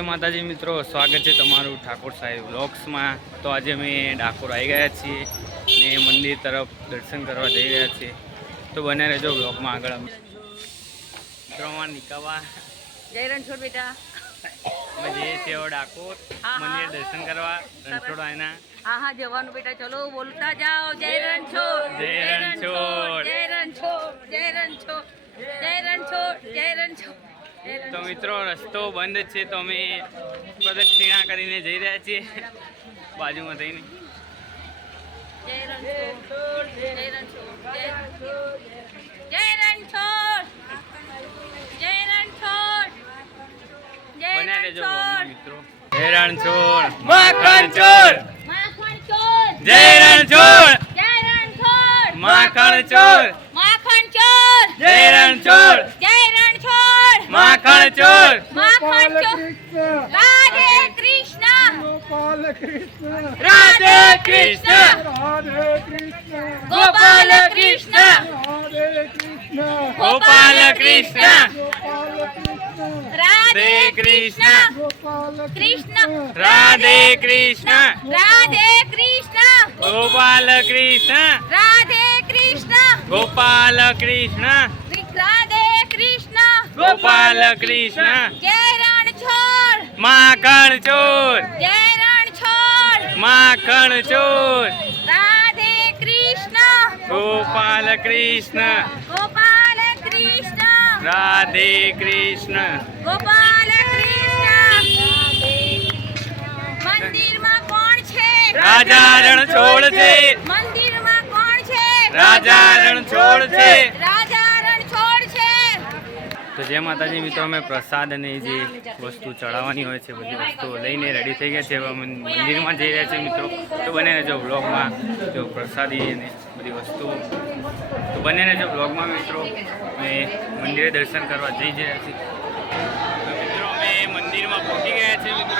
જય માતાજી મિત્રો, સ્વાગત છે તમારું ઠાકોર સાહેબ વ્લોગ્સમાં। તો આજે અમે ડાકોર આવી ગયા છીએ ને મંદિર તરફ દર્શન કરવા જઈ રહ્યા છીએ। તો બને રહેજો વ્લોગમાં આગળ। મિત્રોમાં નિકાવા જય રણછોડ બેટા, અમે જઈએ છીએ ડાકોર મંદિર દર્શન કરવા। રણછોડ આયના હા જવાનું બેટા, ચલો બોલતા જાઓ જય રણછોડ, જય રણછોડ, જય રણછોડ, જય રણછોડ, જય રણછોડ, જય રણછોડ। તો મિત્રો રસ્તો બંધ છે તો અમે પ્રદક્ષિણા કરીને જઈ રહ્યા છીએ બાજુમાં થઈને। જય રણછોડ, જય રણછોડ, જય રણછોડ, જય રણછોડ, જય રણછોડ, જય બન્યા રહેજો રણછોડ, વ્લોગમાં મિત્રો। જય રણછોડ, માખણ ચોર, માખણ ચોર, જય રણછોડ, જય રણછોડ, માખણ ચોર, માખણ ચોર, જય રણછોડ, જય રણછોડ, માખણ ચોર, માખણ ચોર, રાધે કૃષ્ણ, રાધે કૃષ્ણ, ગોપાલ કૃષ્ણ, ગોપાલ કૃષ્ણ, રાધે કૃષ્ણ, કૃષ્ણ, રાધે કૃષ્ણ, રાધે કૃષ્ણ, ગોપાલ કૃષ્ણ, રાધે કૃષ્ણ, ગોપાલ કૃષ્ણ, રાધે કૃષ્ણ, ગોપાલ કૃષ્ણ, જય રણછોડ, માખણ ચોર, જય રણછોડ, માખણ ચોર, રાધે કૃષ્ણ, ગોપાલ કૃષ્ણ, ગોપાલ કૃષ્ણ, રાધે કૃષ્ણ, ગોપાલ કૃષ્ણ। મંદિરમાં કોણ છે? રાજા રણછોડ છે, મંદિરમાં કોણ છે? રાજા રણછોડ છે। રાજા રણછોડ છે। તો જય માતાજી મિત્રો, અમે પ્રસાદ અને જે વસ્તુ ચડાવવાની હોય છે બધી વસ્તુઓ લઈને રેડી થઈ ગયા છે। હવે અમે મંદિરમાં જઈ રહ્યા છીએ મિત્રો। તો બને રહેજો બ્લોગમાં, જો પ્રસાદી અને બધી વસ્તુઓ તો બને રહેજો બ્લોગમાં મિત્રો। અમે મંદિરે દર્શન કરવા જઈ રહ્યા છીએ। તો મિત્રો અમે મંદિરમાં પહોંચી ગયા છીએ મિત્રો।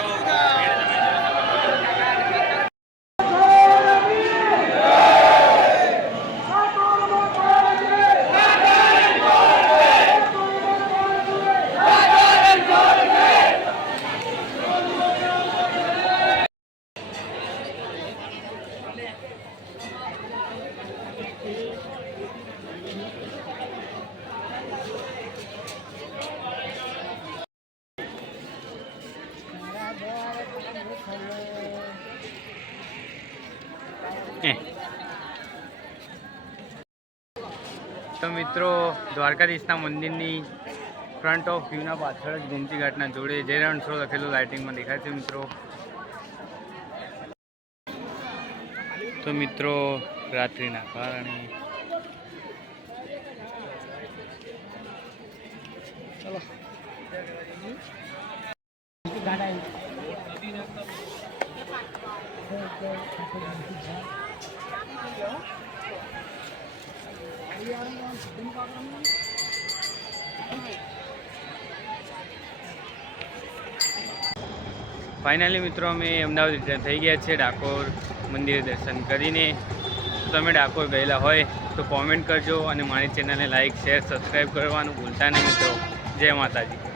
તો મિત્રો દ્વારકાધીશના મંદિરની ફ્રન્ટ ઓફ વ્યૂના પાછળ જ ગોમતી ઘાટના જોડે જય રણછોડ લખેલું લાઇટિંગમાં દેખાય છે મિત્રો। તો મિત્રો રાત્રિના કારણે ફાઇનલી મિત્રો અમે અમદાવાદ રિટર્ન થઈ ગયા છે ડાકોર મંદિરે દર્શન કરીને। તમે ડાકોર ગયેલા હોય તો કોમેન્ટ કરજો અને મારી ચેનલને લાઇક, શેર, સબસ્ક્રાઈબ કરવાનું ભૂલતા નહીં મિત્રો। જય માતાજી।